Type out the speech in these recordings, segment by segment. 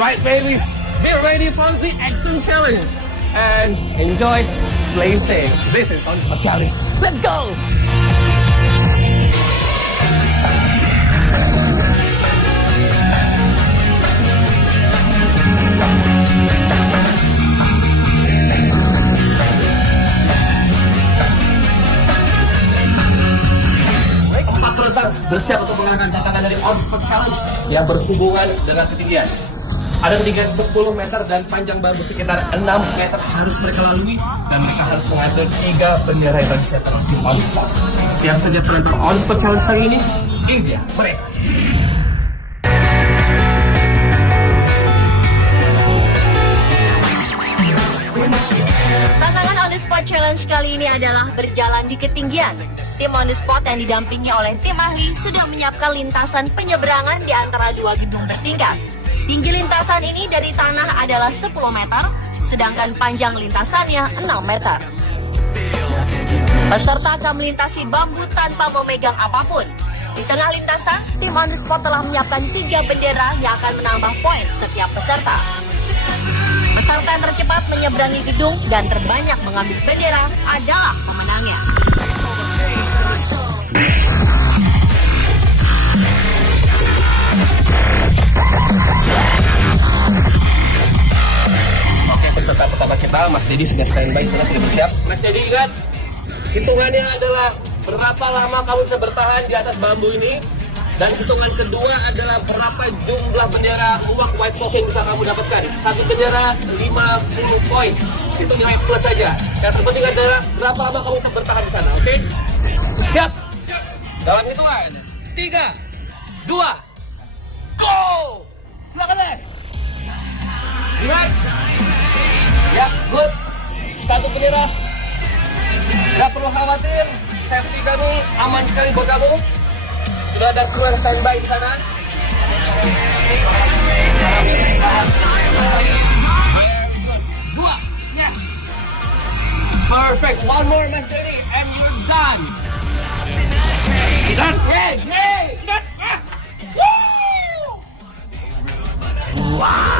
right, baby. Be ready for the action challenge and enjoy playing safe. This is On The Spot Challenge. Let's go! Bersiap untuk menggunakan tantangan dari On The Spot Challenge yang berhubungan dengan ketinggian. Ada ketinggian 10 meter dan panjang bambu sekitar 6 meter harus mereka lalui, dan mereka harus mengambil 3 bendera yang disiapkan oleh tim On The Spot. Siap saja penonton On The Spot Challenge kali ini? Ini dia mereka. Tantangan On The Spot Challenge kali ini adalah berjalan di ketinggian. Tim On The Spot yang didampingi oleh tim ahli sudah menyiapkan lintasan penyeberangan di antara 2 gedung bertingkat. Tinggi lintasan ini dari tanah adalah 10 meter, sedangkan panjang lintasannya 6 meter. Peserta akan melintasi bambu tanpa memegang apapun. Di tengah lintasan, tim On The Spot telah menyiapkan 3 bendera yang akan menambah poin setiap peserta. Peserta yang tercepat menyeberangi gedung dan terbanyak mengambil bendera adalah pemenangnya. Oke, peserta pertama kita, Mas Dedi sudah standby, sudah bersiap. Mas Dedi, ingat, hitungannya adalah berapa lama kamu bisa bertahan di atas bambu ini. Dan hitungan kedua adalah berapa jumlah bendera uang white poke yang bisa kamu dapatkan. 1 bendera 50 poin. Itu nilai plus saja. Yang terpenting adalah berapa lama kamu bisa bertahan di sana, oke? Siap? Dalam hitungan 3, 2, go! Silakan deh. Relax. Ya, good. 1 bendera. Gak perlu khawatir. Safety kami aman sekali buat kamu. Sudah ada kru yang standby di sana. Dua, yes. Perfect. One more, Mas Dedi, and you're done. Done. Yay, yay. Done. Wow.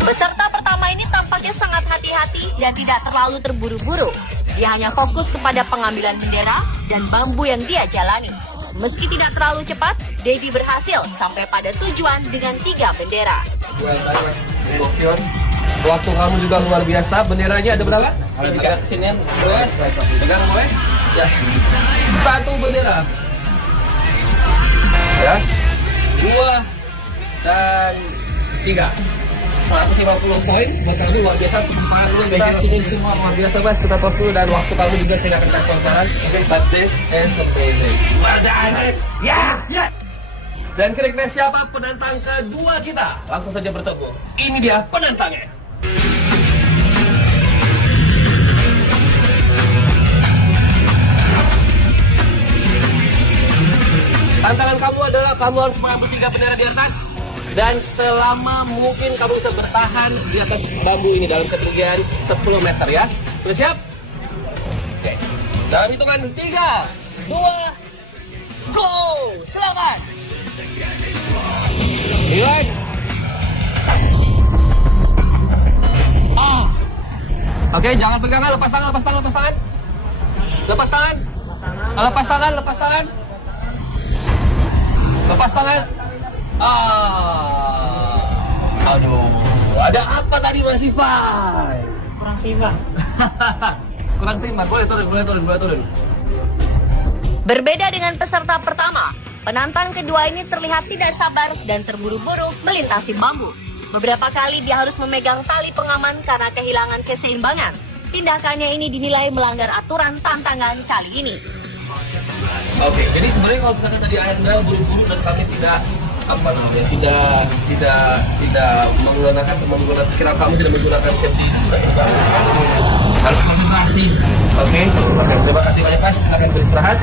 Peserta pertama ini tampaknya sangat hati-hati dan tidak terlalu terburu-buru. Dia hanya fokus kepada pengambilan bendera dan bambu yang dia jalani. Meski tidak terlalu cepat, Dedi berhasil sampai pada tujuan dengan 3 bendera. Waktu kamu juga luar biasa. Benderanya ada berapa? Ada 3. Sini, boleh? Pegang boleh? Ya. 1 bendera. Ya. 2 dan 3. 150 poin buat kamu, luar biasa. Tempahan lu kita sini semua luar biasa, Mas. Kita tos dulu dan waktu kamu juga saya akan kasih sekarang. But this is amazing. Well done, Mas. Ya. Dan kira-kira siapa penantang kedua kita? Langsung saja bertemu. Ini dia penantangnya. Tantangan kamu adalah kamu harus mengambil 3 bendera di atas. Dan selama mungkin kamu bisa bertahan di atas bambu ini dalam ketinggian 10 meter ya. Sudah siap? Oke. Dalam hitungan 3, 2, go! Silakan. Relax. Oke, jangan pegangan, lepas tangan. Lepas tangan. Aduh, ada apa tadi Mas Ivan? Kurang simak. Kurang simak, boleh turun. Berbeda dengan peserta pertama, penantang kedua ini terlihat tidak sabar dan terburu-buru melintasi bambu. Beberapa kali dia harus memegang tali pengaman karena kehilangan keseimbangan. Tindakannya ini dinilai melanggar aturan tantangan kali ini. Oke, jadi sebenarnya kalau misalnya tadi Anda buru-buru dan kami tidak menggunakan kira kamu tidak menggunakan safety, harus konsentrasi. Oke, terima kasih banyak Mas. Silakan beristirahat.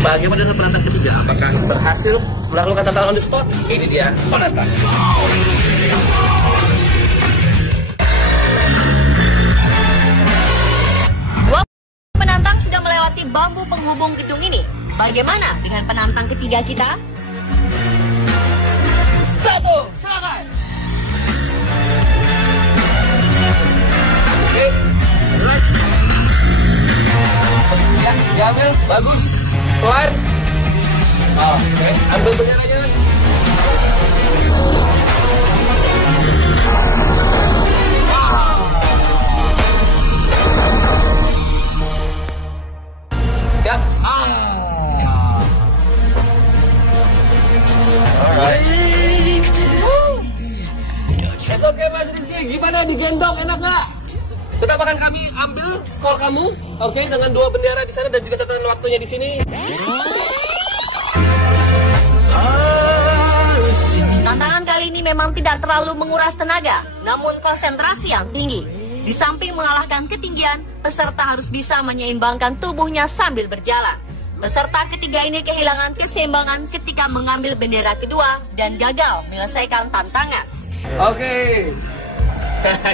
Bagaimana dengan penantang ketiga? Apakah berhasil melakukan tantangan on the spot? Ini dia penantang. Dua penantang sudah melewati bambu penghubung gedung ini. Bagaimana dengan penantang ketiga kita? 1, silakan. Oke, relax. Ya, diambil, bagus. Keluar. Oke, ambil benderanya. Ya, alright. Oke Mas Rizky, gimana digendong, enak nggak? Tetap akan kami ambil skor kamu, oke, dengan 2 bendera di sana dan juga catatan waktunya di sini. Tantangan kali ini memang tidak terlalu menguras tenaga, namun konsentrasi yang tinggi. Di samping mengalahkan ketinggian, peserta harus bisa menyeimbangkan tubuhnya sambil berjalan. Peserta ketiga ini kehilangan keseimbangan ketika mengambil bendera kedua dan gagal menyelesaikan tantangan. Oke.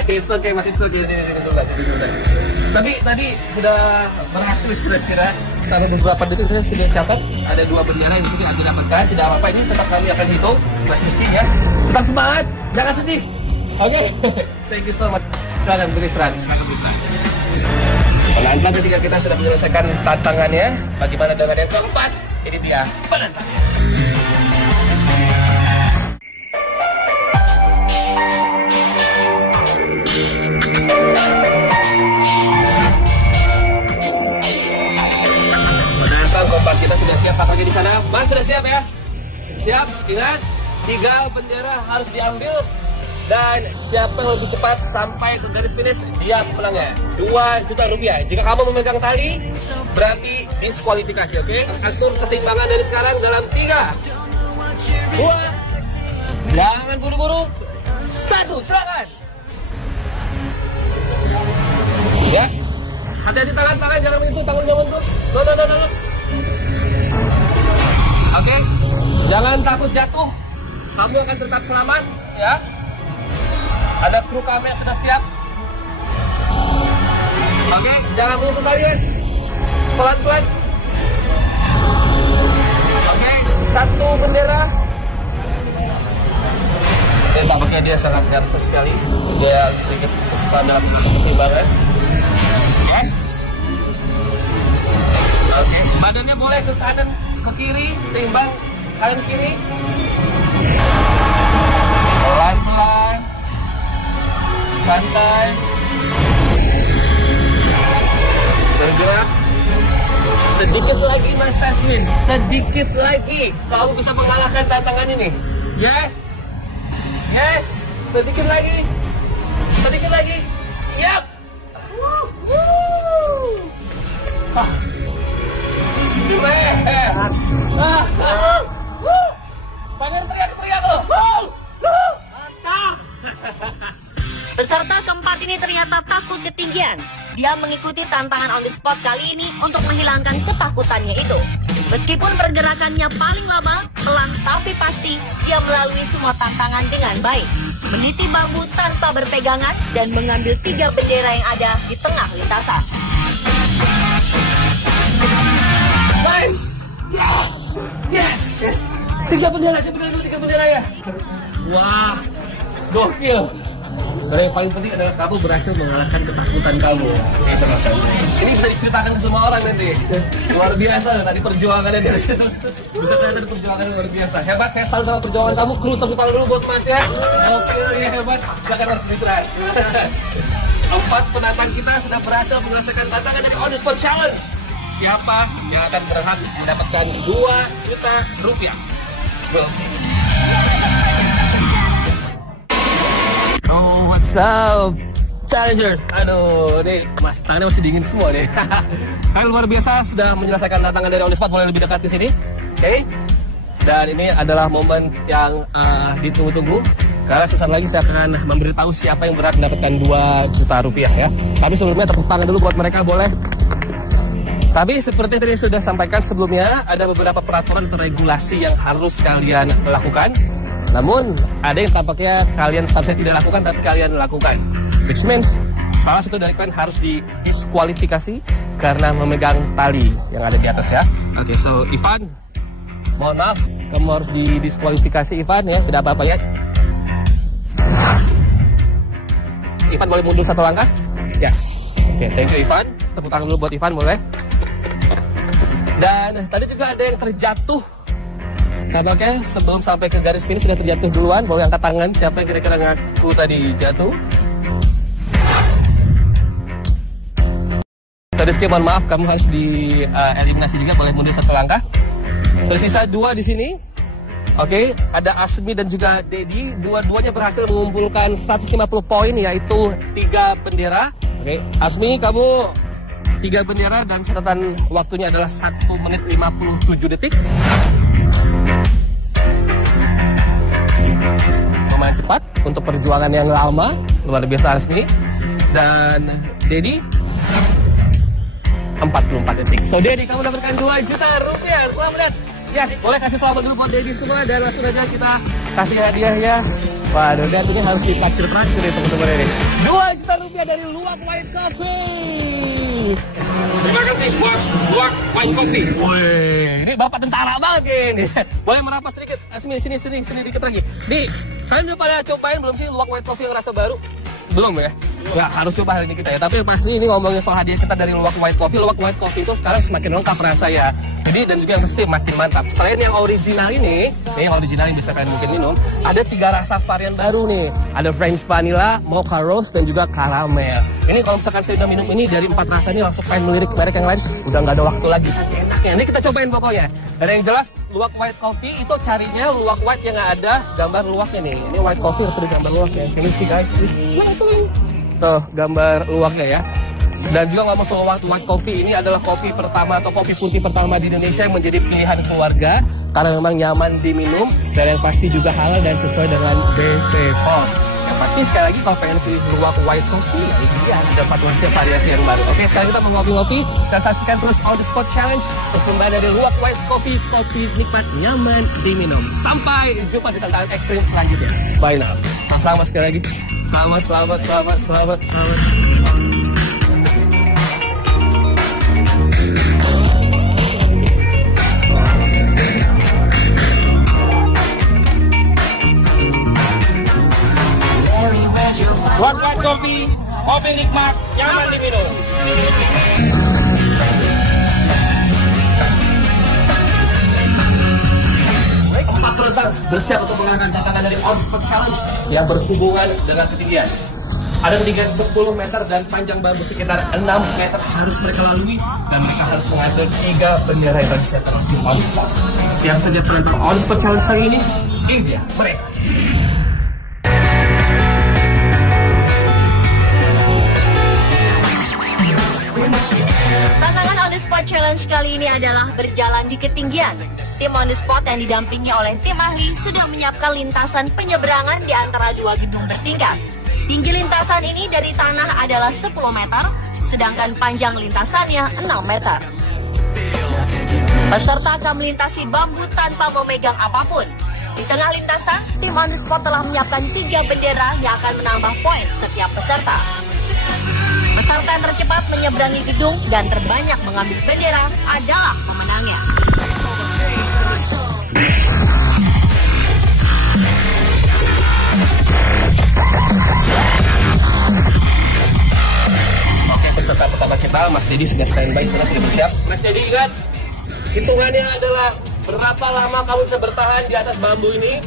It's okay, Mas, it's okay. Sini sebentar. Tapi tadi sudah berhasil kira-kira sampai beberapa detik saya sudah catat ada 2 bendera yang di sini Anda dapatkan. Tidak apa-apa, ini tetap kami akan hitung, Mas Rizky ya. Tetap semangat, jangan sedih. Oke. Thank you so much. Silakan beristirahat. Penantang ketika kita sudah menyelesaikan tantangannya, bagaimana dengan yang keempat? Ini dia penantangnya. Penantang keempat kita sudah siap tampaknya di sana. Mas sudah siap ya? Siap. Ingat, 3 bendera harus diambil. Dan siapa yang lebih cepat sampai ke garis finish, dia pemenangnya. 2 juta rupiah. Jika kamu memegang tali, berarti diskualifikasi, oke? Atur keseimbangan dari sekarang dalam 3, 2, jangan buru-buru, 1, silakan. Ya, hati-hati tangan, jangan menyentuh, tangan jangan menyentuh. No. Oke, jangan takut jatuh. Kamu akan tetap selamat, ya. Ada kru kami yang sudah siap. Oke, jangan menyentuh tali, guys. Pelan-pelan. Oke, 1 bendera. Tampaknya dia sangat nervous sekali. Dia sedikit kesusahan dalam mengatur keseimbangan. Yes. Oke, badannya boleh ke kanan, ke kiri, seimbang kanan kiri. Pelan-pelan. Santai. Bergerak. Sedikit lagi Mas Tasmin. Sedikit lagi. Kamu bisa mengalahkan tantangan ini. Yes. Yes. Sedikit lagi. Sedikit lagi. Yap. Pengen teriak-teriak loh. Mantap. Peserta keempat ini ternyata takut ketinggian. Dia mengikuti tantangan on the spot kali ini untuk menghilangkan ketakutannya itu. Meskipun pergerakannya paling lama, pelan tapi pasti, dia melalui semua tantangan dengan baik. Meniti bambu tanpa berpegangan dan mengambil 3 bendera yang ada di tengah lintasan. Nice! Yes! 3 bendera aja, 3 bendera ya. Wah, gokil. Dan yang paling penting adalah kamu berhasil mengalahkan ketakutan kamu. Ini bisa diceritakan ke semua orang nanti. Luar biasa tadi perjuangannya dari situ. Bisa kelihatan perjuangannya luar biasa. Hebat, saya salut sama perjuangan kamu. Kru tepuk tangan dulu buat Mas ya. Oke, ya hebat. Silakan Mas beristirahat. 4 penantang kita sudah berhasil menyelesaikan tantangan dari On The Spot Challenge. Siapa yang akan berhak mendapatkan 2 juta rupiah? We'll see. Oh, what's up, challengers? Aduh, nih, tangannya masih dingin semua nih. Kalian luar biasa sudah menyelesaikan tantangan dari On The Spot. Boleh lebih dekat di sini, oke? Dan ini adalah momen yang ditunggu-tunggu. Karena sesaat lagi saya akan memberitahu siapa yang berhak mendapatkan 2 juta rupiah ya. Tapi sebelumnya tepuk tangan dulu buat mereka, boleh? Tapi seperti yang tadi sudah sampaikan sebelumnya, ada beberapa peraturan atau regulasi yang harus kalian lakukan. Namun, ada yang tampaknya kalian seharusnya tidak lakukan, tapi kalian lakukan. Which means, salah satu dari kalian harus didiskualifikasi karena memegang tali yang ada di atas ya. Oke, so Ivan, mohon maaf, kamu harus didiskualifikasi Ivan ya, tidak apa-apa ya. Ivan boleh mundur satu langkah? Yes. Oke, thank you Ivan. Tepuk tangan dulu buat Ivan, boleh? Dan tadi juga ada yang terjatuh. Nampaknya sebelum sampai ke garis finish sudah terjatuh duluan. Boleh angkat tangan siapa yang kira-kira ngaku tadi jatuh? Tadi skip, mohon maaf, kamu harus dieliminasi juga. Boleh mundur satu langkah. Tersisa 2 di sini. Oke, ada Asmi dan juga Dedi. Dua-duanya berhasil mengumpulkan 150 poin, yaitu 3 bendera. Oke, Asmi, kamu 3 bendera dan catatan waktunya adalah 1 menit 57 detik. Lumayan cepat untuk perjuangan yang lama, luar biasa Asmi. Dan Dedi 44 detik. So Dedi, kamu dapatkan 2 juta rupiah. Selamat. Yes, boleh kasih selamat dulu buat Dedi semua dan langsung aja kita kasih hadiahnya. Waduh, dan ini harus ditraktir ya teman-teman ini. 2 juta rupiah dari Luwak White Coffee. Terima kasih buat Luwak White Coffee. Wih, ini bapak tentara banget ini. Boleh merapat sedikit. Sini dikit lagi. Di, kalian udah pada cobain belum sih Luwak White Coffee yang rasa baru? Belum ya? Nggak, harus coba hari ini kita ya. Tapi pasti ini ngomongin soal hadiah kita dari Luwak White Coffee. Luwak White Coffee itu sekarang semakin lengkap rasanya. Jadi dan juga yang pasti makin mantap. Selain yang original ini yang original yang bisa kalian mungkin minum, ada 3 rasa varian baru nih. Ada French Vanilla, Mocha Rose, dan juga Caramel. Ini kalau misalkan saya udah minum ini dari 4 rasa ini langsung pengen melirik merek yang lain. Udah nggak ada waktu lagi. Saking enaknya. Ini kita cobain pokoknya. Dan yang jelas Luwak White Coffee itu carinya Luwak White yang ada gambar luwaknya nih. Ini White Coffee harus ada gambar luwaknya. Ini sih guys. Tuh gambar luwaknya ya. Dan juga ngomong soal White Coffee, ini adalah kopi pertama atau kopi putih pertama di Indonesia yang menjadi pilihan keluarga karena memang nyaman diminum dan yang pasti juga halal dan sesuai dengan BPOM. Yang pasti sekali lagi kalau pengen pilih Luwak White Coffee, ya ini dia dapat setiap variasi yang baru. Oke, sekarang kita mau ngopi-ngopi, kita saksikan terus On The Spot Challenge persembahan dari Luwak White Coffee, kopi nikmat nyaman diminum. Sampai jumpa di tantangan ekstrim selanjutnya. Bye now. Selamat sekali lagi. Selamat. Luwak White Coffee, kopi nikmat, nyaman diminum. Empat peserta bersiap untuk mengangkat tantangan dari On The Spot Challenge yang berhubungan dengan ketinggian. Ada ketinggian 10 meter dan panjang bambu sekitar 6 meter harus mereka lalui dan mereka harus mengambil 3 bendera yang bisa terjun On The Spot. Siap saja penonton On The Spot Challenge kali ini, ini dia mereka. Tantangan On The Spot Challenge kali ini adalah berjalan di ketinggian. Tim On The Spot yang didampingi oleh tim ahli sudah menyiapkan lintasan penyeberangan di antara 2 gedung bertingkat. Tinggi lintasan ini dari tanah adalah 10 meter, sedangkan panjang lintasannya 6 meter. Peserta akan melintasi bambu tanpa memegang apapun. Di tengah lintasan, tim On The Spot telah menyiapkan 3 bendera yang akan menambah poin setiap peserta. Peserta yang tercepat menyeberangi gedung dan terbanyak mengambil bendera adalah pemenangnya. Oke, peserta pertama kita, Mas Dedi sudah standby, sudah bersiap. Mas Dedi, ingat, hitungannya adalah berapa lama kamu bisa bertahan di atas bambu ini.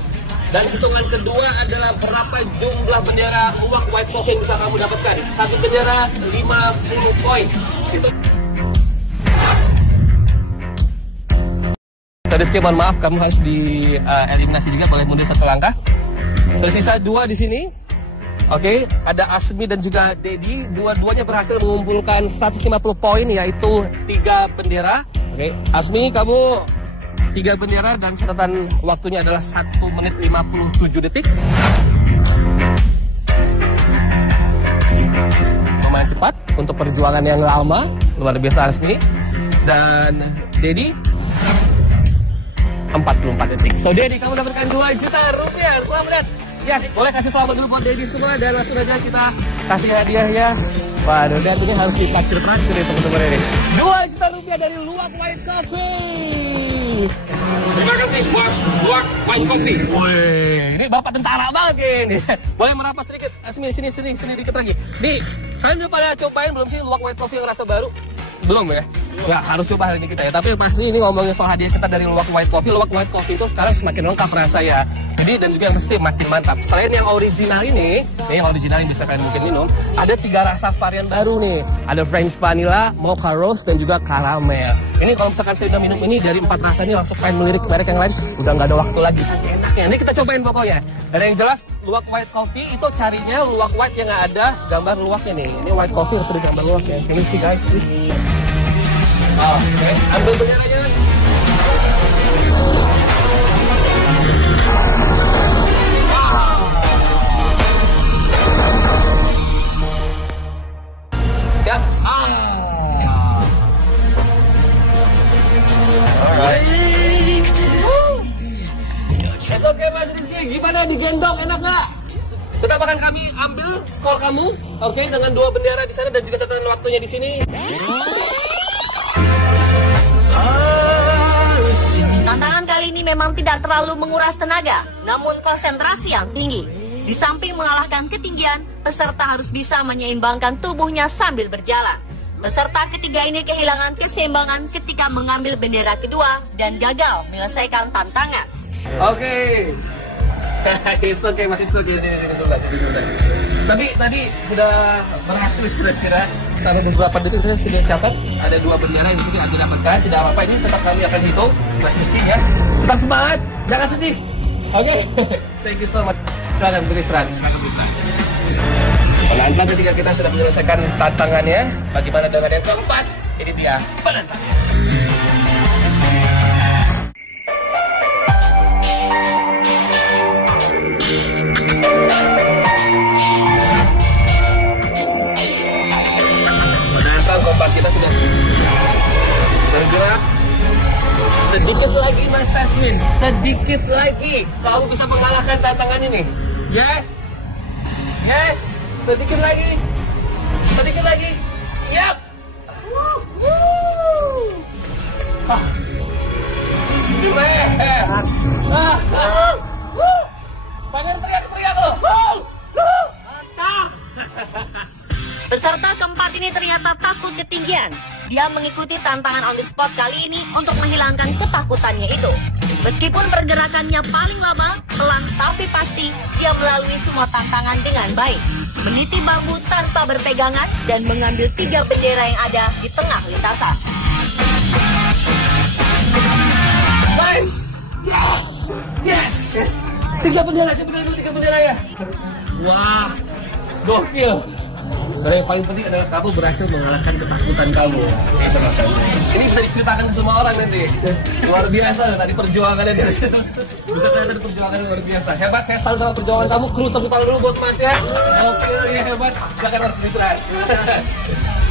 Dan hitungan kedua adalah berapa jumlah bendera Luwak White Coffee yang bisa kamu dapatkan. 1 bendera 50 poin. Tadi skip, mohon maaf, kamu harus dieliminasi juga. Boleh mundur 1 langkah. Tersisa 2 di sini. Oke, ada Asmi dan juga Dedi. Dua-duanya berhasil mengumpulkan 150 poin, yaitu 3 bendera. Oke, Asmi, kamu 3 bendera dan catatan waktunya adalah 1 menit 57 detik. Lumayan cepat untuk perjuangan yang lama, luar biasa Asmi. Dan Dedi 44 detik. So Dedi, kamu dapatkan 2 juta rupiah. Selamat. Yes, boleh kasih selamat dulu buat Dedi semua dan langsung aja kita kasih hadiahnya. Waduh, dan ini harus ditraktir-traktir ya teman-teman ini. 2 juta rupiah dari Luwak White Coffee. Terima kasih buat Luwak White Coffee. Wih, ini bapak tentara banget ini. Boleh merapat sedikit? Sini dikit lagi. Di, kalian udah pada cobain belum sih Luwak White Coffee yang rasa baru? Belum ya? Nggak, harus coba hari ini kita ya. Tapi pasti ini ngomongin soal hadiah kita dari Luwak White Coffee. Luwak White Coffee itu sekarang semakin lengkap rasanya. Jadi dan juga yang pasti makin mantap. Selain yang original ini yang original yang bisa kalian mungkin minum, ada 3 rasa varian baru nih. Ada French Vanilla, Mocha Rose, dan juga Caramel. Ini kalau misalkan saya udah minum ini dari 4 rasa ini langsung pengen melirik merek yang lain, udah nggak ada waktu lagi. Saking enaknya. Ini kita cobain pokoknya. Dan yang jelas Luwak White Coffee itu carinya Luwak White yang ada gambar luwaknya nih. Ini White Coffee harus ada gambar luwaknya. Ini sih guys. Oke, ambil benderanya. Ya. Oke Mas Rizky, gimana digendong, enak nggak? Tetap akan kami ambil skor kamu, oke, dengan 2 bendera di sana dan juga catatan waktunya di sini. Tantangan kali ini memang tidak terlalu menguras tenaga, namun konsentrasi yang tinggi. Di samping mengalahkan ketinggian, peserta harus bisa menyeimbangkan tubuhnya sambil berjalan. Peserta ketiga ini kehilangan keseimbangan ketika mengambil bendera kedua dan gagal menyelesaikan tantangan. Oke. It's okay, masih oke. Sini sebentar. Tapi tadi sudah berhasil kira-kira sampai beberapa detik saya sudah catat ada 2 bendera yang di sini Anda dapatkan. Tidak apa-apa, ini tetap kami akan hitung Mas Rizky ya. Tetap semangat, jangan sedih. Oke. Thank you so much. Silakan beristirahat. Penantang ketika kita sudah menyelesaikan tantangannya, bagaimana dengan yang keempat? Ini dia penantangnya. Kompak kita sudah bergerak. Sedikit lagi Mas Sasmin, sedikit lagi kamu bisa mengalahkan tantangan ini. Yes, sedikit lagi, yap. Pengen teriak-teriak loh. Peserta keempat ini ternyata takut ketinggian. Dia mengikuti tantangan on the spot kali ini untuk menghilangkan ketakutannya itu. Meskipun pergerakannya paling lama, pelan tapi pasti, dia melalui semua tantangan dengan baik. Meniti bambu tanpa berpegangan dan mengambil 3 bendera yang ada di tengah lintasan. Nice! Yes! 3 bendera aja, 3 bendera ya. Wah, gokil. Dan yang paling penting adalah kamu berhasil mengalahkan ketakutan kamu. Ini bisa diceritakan ke semua orang nanti. Luar biasa tadi perjuangannya dari situ. Bisa kelihatan perjuangannya luar biasa. Hebat, saya salut sama perjuangan kamu. Kru tepuk tangan dulu buat Mas ya. Oke, ya hebat. Silakan Mas beristirahat.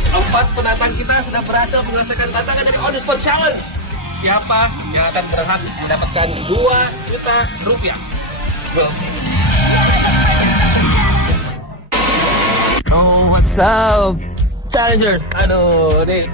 4 penantang kita sudah berhasil menyelesaikan tantangan dari On The Spot Challenge. Siapa yang akan berhak mendapatkan 2 juta rupiah? We'll see. Oh, what's up, challengers? Aduh, nih